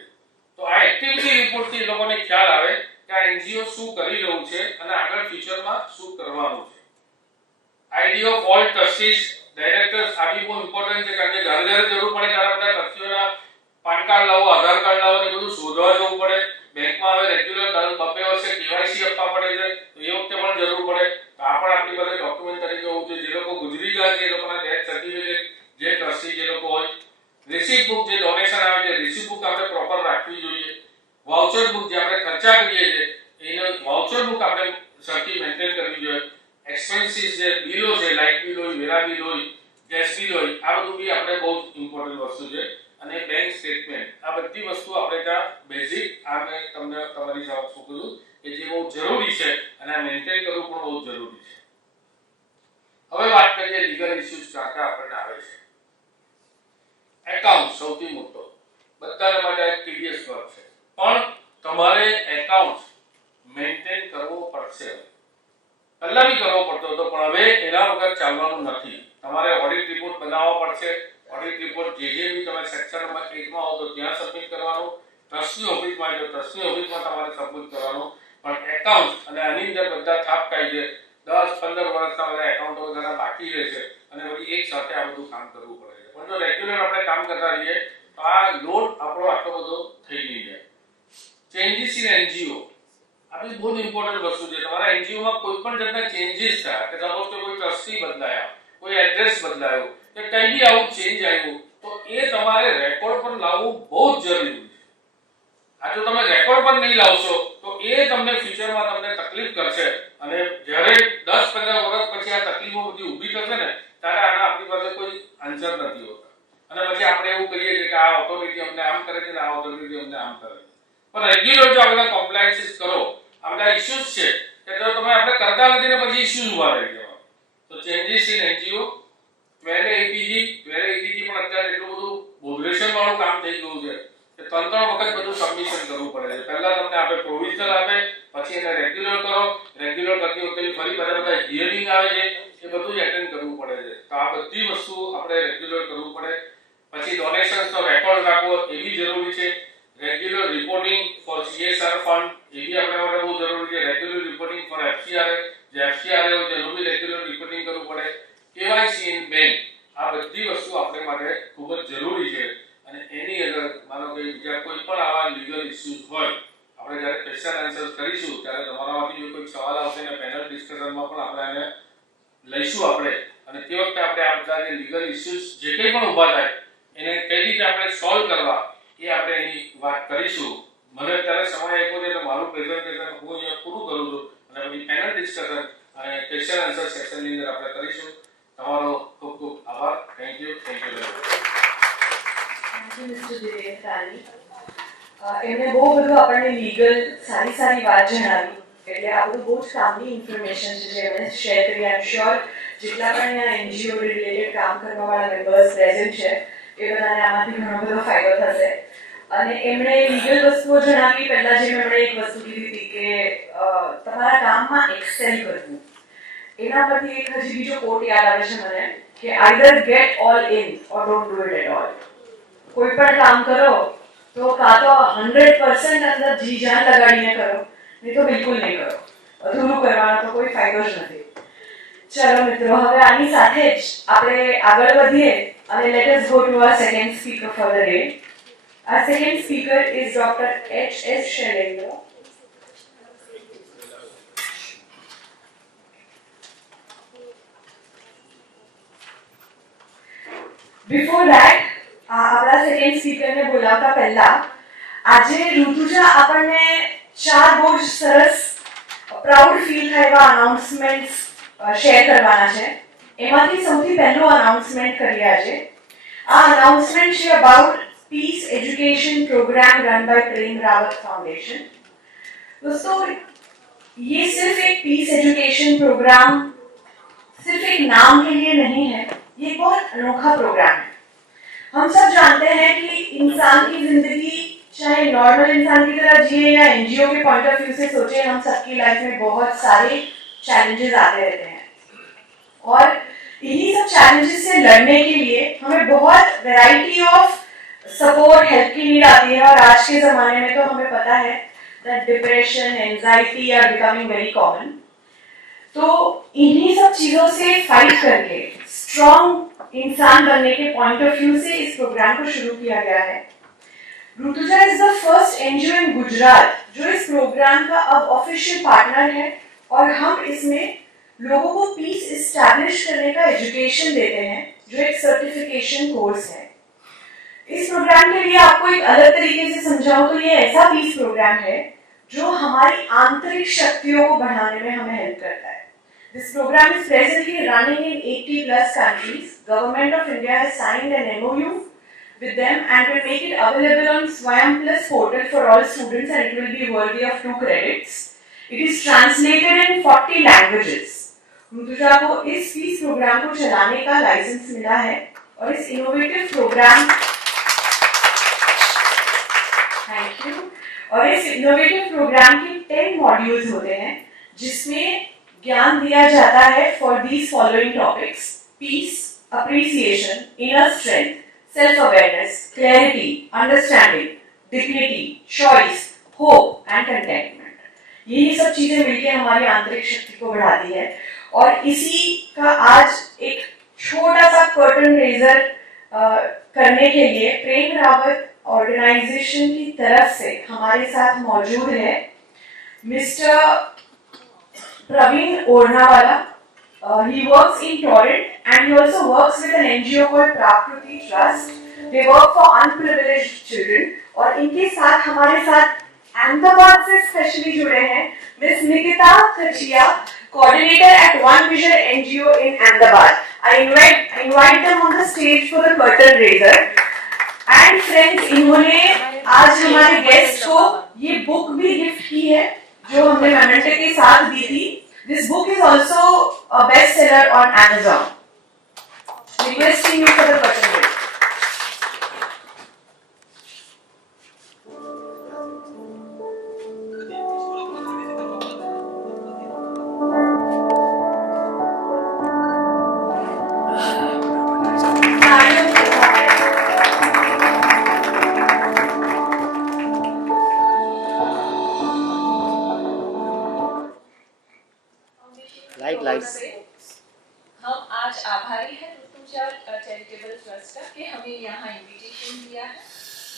તો આ એક્ટિવિટી રિપોર્ટથી એ લોકોને ખ્યાલ આવે કે આ એનજીઓ શું કરી રહ્યું છે અને આગળ ફ્યુચરમાં શું કરવાનું છે. ID of all trustees, directors આ બી બહુ ઇમ્પોર્ટન્ટ છે કારણ કે ઘરે જરૂર પડે ત્યારે બધા ટ્રસ્ટીઓના પાન કાર્ડ લાવો, આધાર કાર્ડ લાવો ને બધું શોધવા જવું પડે. બેંકમાં હવે રેગ્યુલર દર 2 વર્ષે કેવાયસી આપવા પડે છે તો એ વખતે પણ જરૂર પડે. તો આ પણ આપણી પાસે ડોક્યુમેન્ટ તરીકે હોવું જોઈએ. જે લોકો ગુજરી ગયા છે એ લોકોના ડેથ સર્ટિફિકેટ, જે ટ્રસ્ટી જે લોકો હોય, રિસીપ્ટ બુક, જે ડોનેશન આવે છે રિસીપ્ટ બુક આપણે પ્રોપર રાખવી જોઈએ. વાઉચર બુક, જે આપણે ખર્ચા કરીએ છીએ એને વાઉચર બુક આપણે સરખી મેન્ટેન કરવી જોઈએ. એક્સપેન્સીસ, જે બિલો છે, લાઇટ બિલ હોય, વેરા બિલ હોય, ગેસ બિલ હોય, આ બધું બી આપણે બહુ ઇમ્પોર્ટન્ટ વસ્તુ છે. અને બેંક સ્ટેટમેન્ટ, આ બધી વસ્તુ આપણે ત્યાં બેઝિક આ મેં તમને તમારી સાથે શું કીધું કે જે બહુ જરૂરી છે અને આ મેન્ટેન કરવું પણ બહુ જરૂરી છે. હવે વાત કરીએ લીગલ ઇશ્યુઝ ક્યાં આપણને આવે છે. એકાઉન્ટ સૌથી મોટો, બધાને માટે ટીડીએસ વર્ક છે, પણ તમારે એકાઉન્ટ મેન્ટેન કરવો પડશે. પહેલા બી કરવો પડતો હતો પણ હવે એના વગર ચાલવાનું નથી. તમારે ઓડિટ રિપોર્ટ બનાવવો પડશે. ઓડિટ રિપોર્ટ જે બી તમે સેક્શન નંબર 8 માં હો તો ત્યાં સબમિટ કરવાનું, ટ્રસ્ટી ઓફિસમાં જો ટ્રસ્ટી ઓફિસમાં તમારે સબમિટ કરવાનું. પણ એકાઉન્ટ અને આની અંદર બધા થાપ ખાય છે. 10-15 વર્ષના બધા એકાઉન્ટો બધા બાકી રહે છે અને પછી એક સાથે આ બધું કામ કરવું પડે છે. પણ જો રેગ્યુલર આપણે કામ કરતા રહીએ તો આ લોડ આપણો આટલો બધો થઈ નહીં જાય. ચેન્જીસ ઇન એનજીઓ, આ બી બહુ ઇમ્પોર્ટન્ટ વસ્તુ છે. તમારા એનજીઓમાં કોઈ પણ જાતના ચેન્જીસ થયા કે સપોઝ કે કોઈ ટ્રસ્ટી બદલાયા, કોઈ એડ્રેસ બદલાયો કે કંઈ બી આવું ચેન્જ આવ્યું તો એ તમારે રેકોર્ડ પર લાવવું બહુ જ જરૂરી છે. આ જો તમે રેકોર્ડ પર નહીં લાવશો તો એ તમને ફ્યુચરમાં તમને તકલીફ કરશે અને જ્યારે 10-15 વર્ષ પછી આ તકલીફો બધી ઊભી થશે ને ત્યારે આના આપણી પાસે કોઈ આન્સર નથી હોતા અને પછી આપણે એવું કહીએ છીએ કે આ ઓથોરિટી અમને આમ કરે છે ને આ ઓથોરિટી અમને આમ કરે છે. પણ રેગ્યુલર જો આપણે કોમ્પ્લાયન્સીસ કરો, આ બધા ઇશ્યુઝ છે કે જો તમે આપણે કરતા નથી ને પછી ઇશ્યુઝ ઉભા રહી જવા. તો changes in NGO, query ATG પણ અત્યારે એટલું બધું બોધરેશન વાળું કામ થઈ ગયું છે કે 3 વખત બધું સબમિશન કરવું પડે છે. પહેલા તમને આપણે પ્રોવિઝનલ આપે, પછી એને રેગ્યુલર કરો, રેગ્યુલર કરતી વખતે ફરી બધા હિયરિંગ આવે છે, એ બધું એટેન્ડ કરવું પડે છે. તો આ બધી વસ્તુ આપણે રેગ્યુલર કરવું પડે. પછી ડોનેશન્સનો રેકોર્ડ રાખવો એ બી જરૂરી છે. Regular reporting for CSR fund એ બી આપણા માટે બહુ જરૂરી છે. રેગ્યુલર રિપોર્ટિંગ ફોર FCRA, જે FCRA હોય તેનું બી રેગ્યુલર રિપોર્ટિંગ કરવું પડે. KYC ઇન બેંક, આ બધી વસ્તુ આપણે માટે ખૂબ જ જરૂરી છે. અને એની અંદર માનો કે બીજા કોઈ પણ આવા લીગલ ઇશ્યુઝ હોય, આપણે જ્યારે ક્વેશ્ચન આન્સર કરીશું ત્યારે તમારામાંથી જો કોઈ સવાલ આવશે ને પેનલ ડિસ્કશનમાં પણ આપણે એને લઈશું આપણે અને તે વખતે આપણે આ બધા જે લીગલ ઇસ્યુઝ જે કંઈ પણ ઊભા થાય એને કઈ રીતે આપણે સોલ્વ કરવા એ આપણે એની વાત કરીશું. મને અત્યારે સમય આપ્યો છે એટલે મારું પ્રેઝન્ટેશન હું અહીંયા પૂરું કરું છું અને પછી પેનલ ડિસ્કશન અને ક્વેશ્ચન આન્સર સેશનની અંદર આપણે કરીશું. તમારો ખૂબ ખૂબ આભાર. Thank you very much. Thank you mister Dinesh Rani. એમણે બહુ બધું આપણને લીગલ સારી વાત જણાવી, એટલે આ બધું બહુ જ કામની ઇન્ફોર્મેશન છે જે એમણે શેર કરી. આઈ એમ શ્યોર જેટલા પણ અહીંયા એનજીઓ રિલેટેડ કામ કરવાવાળા મેમ્બર્સ પ્રેઝન્ટ છે એ બધાને આમાંથી ઘણો બધો ફાયદો થશે. અને એમણે લીગલ વસ્તુઓ જણાવી. પહેલા જે એમણે એક વસ્તુ કીધી હતી કે તમારા કામમાં એક્સેલ કરવું, એના પરથી એક હજી બીજો કોટ યાદ આવે છે મને કે either get all in or don't do it at all. કોઈ પણ કામ કરો તો કાં તો 100% અંદર જી જાન લગાડીને કરો, નહીં તો બિલકુલ નહીં કરો. અધૂરું કરવાનો તો કોઈ ફાયદો જ નથી. ચલો મિત્રો, હવે આની સાથે જ આપણે આગળ વધીએ અને let us go to our second speaker for the day. Our second speaker is Dr. H.S. Shailendra. Before that, આપણા સેકન્ડ સ્પીકરને બોલાવતા પહેલા આજે ઋતુજા આપણને 4 બહુ જ સરસ પ્રાઉડ ફીલ થાય એવા અનાઉન્સમેન્ટ્સ શેર કરવાના છે. એમાંથી સૌથી પહેલું અનાઉન્સમેન્ટ કરીએ આજે. આ અનાઉન્સમેન્ટ છે about Peace Education Program run by Prem Rawat Foundation. दोस्तों, ये सिर्फ एक पीस एजुकेशन प्रोग्राम सिर्फ एक नाम के लिए नहीं है, ये बहुत अनोखा प्रोग्राम है. हम सब जानते हैं कि इंसान की जिंदगी चाहे नॉर्मल इंसान की तरह जिए या एनजीओ के पॉइंट ऑफ व्यू से सोचे, हम सबकी लाइफ में बहुत सारे चैलेंजेस आते रहते हैं और इन्हीं सब चैलेंजेस से लड़ने के लिए हमें बहुत वैरायटी ऑफ सपोर्ट हेल्प की नीड आती है. और आज के ज़माने में तो हमें पता है that depression anxiety are becoming very common. तो इन्हीं सब चीज़ों से फाइट करके स्ट्रॉन्ग इंसान बनने के पॉइंट ऑफ व्यू से इस प्रोग्राम को शुरू किया गया है. Rutuja is the first NGO इन गुजरात जो इस प्रोग्राम का अब ऑफिशियल पार्टनर है और हम इसमें लोगों को पीस इस्टेब्लिश करने का एजुकेशन देते हैं जो एक सर्टिफिकेशन कोर्स है. इस प्रोग्राम के लिए आपको एक अलग तरीके से समझाऊं तो ये ऐसा पीस प्रोग्राम है जो हमारी आंतरिक शक्तियों को बढ़ाने में हमें हेल्प करता है. This program is presently running in 80+ countries. Government of India has signed an MOU with them and will make it available on Swayam Plus portal for all students and it will be worthy of 2 credits. It is translated in 40 languages. Rutuja को इस piece programme को चलाने का licence मिला है और इस innovative programme और इस इनोवेटिव प्रोग्राम के 10 मॉड्यूल्स होते हैं जिसमें ज्ञान दिया जाता है for these following topics: peace, appreciation, inner strength, self awareness, clarity, understanding, dignity, choice, hope and contentment. यही सब चीजें मिलकर हमारी आंतरिक शक्ति को बढ़ाती है और इसी का आज एक छोटा सा कर्टन रेजर करने के लिए प्रेम रावत ऑर्गेनाइजेशन की तरफ से हमारे साथ मौजूद है mister Praveen Odhnawala. He works in Torrent and he also works with an NGO called Prakriti Trust. They work for unprivileged children और इनके साथ हमारे साथ अहमदाबाद से स्पेशली जुड़े हैं मिस निकिता कचिया, coordinator at One Vision NGO in Ahmedabad. I invite them on the stage for the curtain raiser. And friends, इन्होंने आज हमारे गेस्ट को ये बुक भी गिफ्ट की है जो हमने मेमेंटो के साथ दी थी. This book is also a best seller on Amazon. Requesting you for the curtain raise. हम आज आभारी हैं ऋतुजा चैरिटेबल ट्रस्ट का कि हमें यहाँ इनविटेशन दिया है.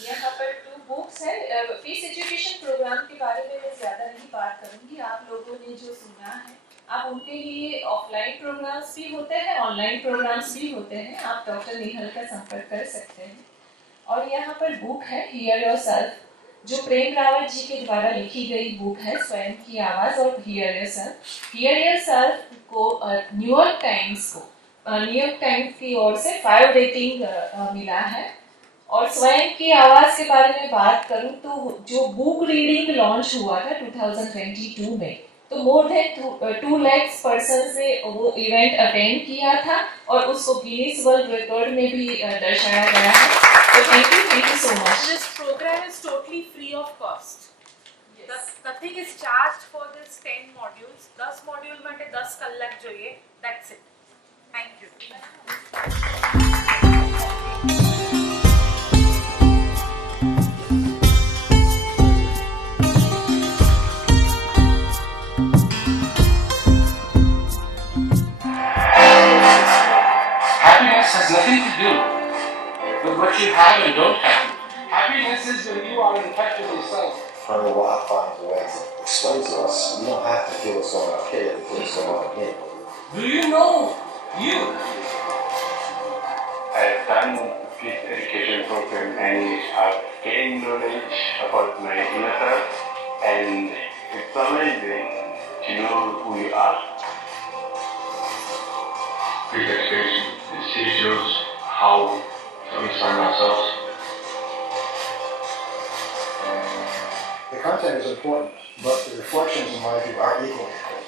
यहाँ पर 2 बुक्स है. पीस एजुकेशन प्रोग्राम के बारे में मैं ज़्यादा नहीं बात करूँगी. आप लोगों ने जो सुना है अब उनके लिए ऑफलाइन प्रोग्राम्स भी होते हैं, ऑनलाइन प्रोग्राम्स भी होते हैं. आप डॉक्टर निहल का संपर्क कर सकते हैं. और यहाँ पर बुक है हियर योरसेल्फ, जो प्रेम रावत जी के द्वारा लिखी गई बुक है, स्वयं की आवाज़ और हियर योरसेल्फ. हियर योरसेल्फ को न्यूयॉर्क टाइम्स की ओर से 5 रेटिंग मिला है. और स्वयं की आवाज़ के बारे में बात करूं तो जो बुक रीडिंग लॉन्च हुआ था 2022 में, तो मोर देन 2 लाख पर्सन से वो इवेंट अटेंड किया था और उसको गिनीज वर्ल्ड रिकॉर्ड में भी दर्शाया गया है. So thank you so much. This program is totally free of cost. Nothing is charged for this 10 modules. 10 module માટે 10 કલાક જોઈએ. That's it. Thank you. Happiness has nothing to do with what you have and don't have. Happiness is when you are in touch with yourself. However, what I find the way to explain to us, we don't have to feel what's going on here to feel what's going on here. Do you know you? I've done this education program and I've gained knowledge about my inner self, and it's amazing to know who you are. This experience teaches us how to understand ourselves. The content is important, but the reflections in my view are equally important.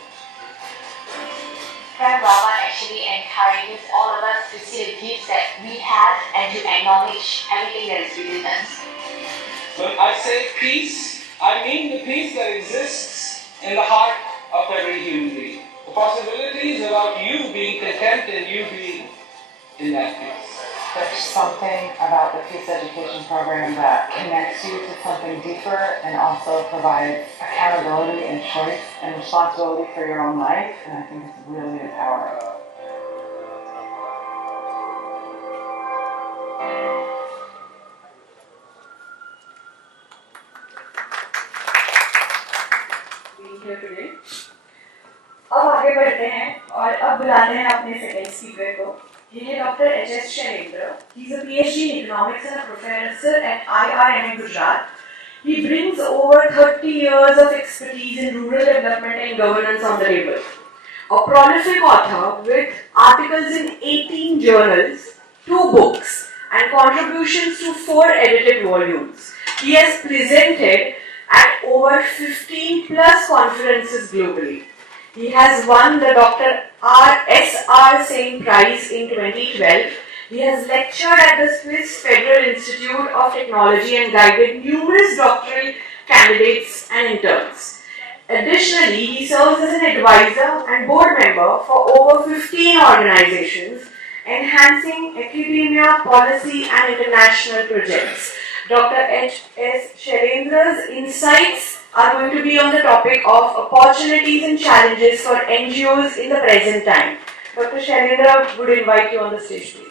Prem Baba actually encourages all of us to see the gifts that we have and to acknowledge everything that is within us. When I say peace, I mean the peace that exists in the heart of every human being. The possibilities about you being content and you being in that peace. There's something about the Peace Education Program that connects you to something deeper and also provides accountability and choice and responsibility for your own life, and I think it's really empowering. Being here today. अब आगे बढ़ते हैं और अब बुलाते हैं अपने second speaker को. ये है doctor H.S. Shailendra. He is a PhD in economics and a professor at IIM Gujarat. He brings over 30 years of expertise in rural development and governance on the table. A prolific author with articles in 18 journals, 2 books, and contributions to 4 edited volumes. He has presented at over 15 plus conferences globally. He has won the Dr. R.S.R. Singh Prize in 2012. He has lectured at the Swiss Federal Institute of Technology and guided numerous doctoral candidates and interns. Additionally, he serves as an advisor and board member for over 15 organizations, enhancing academia, policy, and international projects. Dr. H.S. Shailendra's insights are going to be on the topic of opportunities and challenges for NGOs in the present time. Dr. Shailendra would invite you on the stage, please.